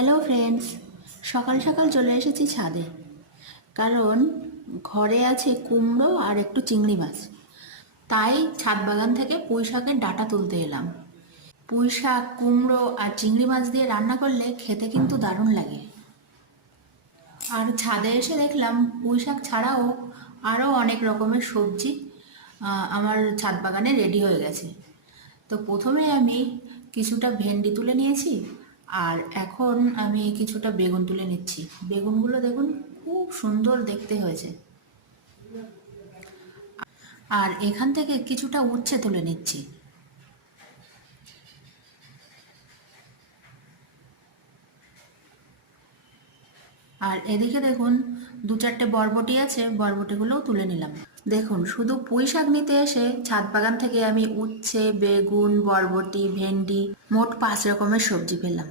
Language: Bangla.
হ্যালো ফ্রেন্ডস, সকাল সকাল চলে এসেছি ছাদে। কারণ ঘরে আছে কুমড়ো আর একটু চিংড়ি মাছ। তাই ছাদ বাগান থেকে পুঁই শাকের ডাঁটা তুলতে এলাম। পুঁই শাক, কুমড়ো আর চিংড়ি মাছ দিয়ে রান্না করলে খেতে কিন্তু দারুণ লাগে। আর ছাদে এসে দেখলাম পুঁই শাক ছাড়াও আরও অনেক রকমের সবজি আমার ছাদ বাগানে রেডি হয়ে গেছে। তো প্রথমে আমি কিছুটা ভেন্ডি তুলে নিয়েছি, আর এখন আমি কিছুটা বেগুন তুলে নিচ্ছি। বেগুনগুলো দেখুন, খুব সুন্দর দেখতে হয়েছে। আর এখান থেকে কিছুটা উচ্ছে তুলে নিচ্ছি। আর এদিকে দেখুন, দু চারটে বরবটি আছে, বরবটিগুলোও তুলে নিলাম। দেখুন, শুধু পুঁই শাক নিতে এসে ছাদ বাগান থেকে আমি উচ্ছে, বেগুন, বরবটি, ভেন্ডি মোট 5 রকমের সবজি পেলাম।